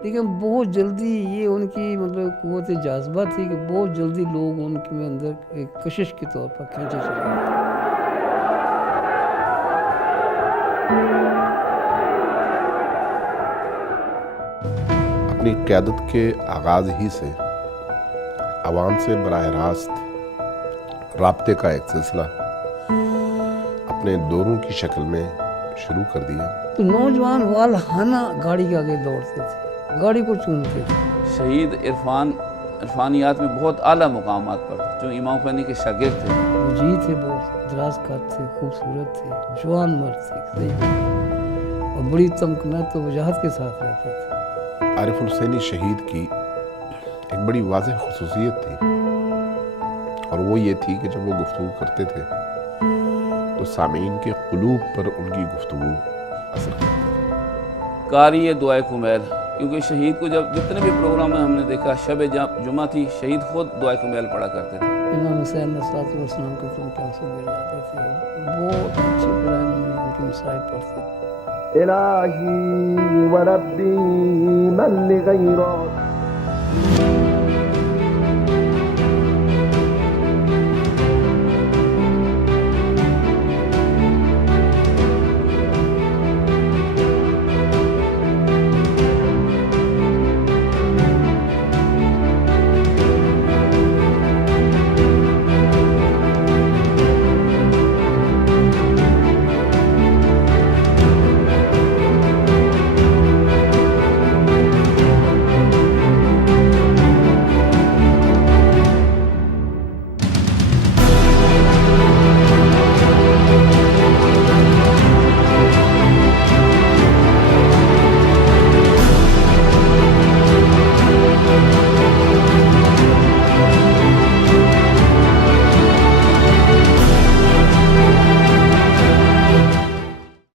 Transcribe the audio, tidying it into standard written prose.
लेकिन बहुत जल्दी ये उनकी मतलब क़ुव्वत जाज़िबा थी कि बहुत जल्दी लोग उनके में अंदर एक कशिश के तौर पर खींचे चले गए। अपनी क़यादत के आगाज़ ही से आवाम से बराह रास्त राब्ते का एक सिलसिला अपने दौरों की शक्ल में शुरू कर दिया। तो नौजवान वालहाना गाड़ी के आगे दौड़ते थे, गाड़ी को चूमते थे। शहीद इरफानियात में बहुत आला मुकामात पर थे, जो इमाम ख़ानी के शागिर्द थे। वजी थे, बहुत दराज कद थे, खूबसूरत थे, जवान मर्द थे और बड़ी तमकनत और वजाहत के साथ रहते थे। आरिफ हुसैनी शहीद की एक बड़ी वाज़ेह खुसूसियत थी और वो ये थी कि जब वो गुफ्तगू करते थे तो सामीन के क़ुलूब पर उनकी गुफ्तगू असर करती थी। कारी दुआए कुमैल, क्योंकि शहीद को जब जितने भी प्रोग्राम में हमने देखा, शब जुमा थी, शहीद खुद दुआए कुमैल पढ़ा करते थे। इमाम हुसैन अलैहिस्सलाम के तुम क्या आंसू गिर जाते थे, बहुत अच्छी तरह उनकी मसाइब पढ़ते। इलाही व रब्बी मन गैरत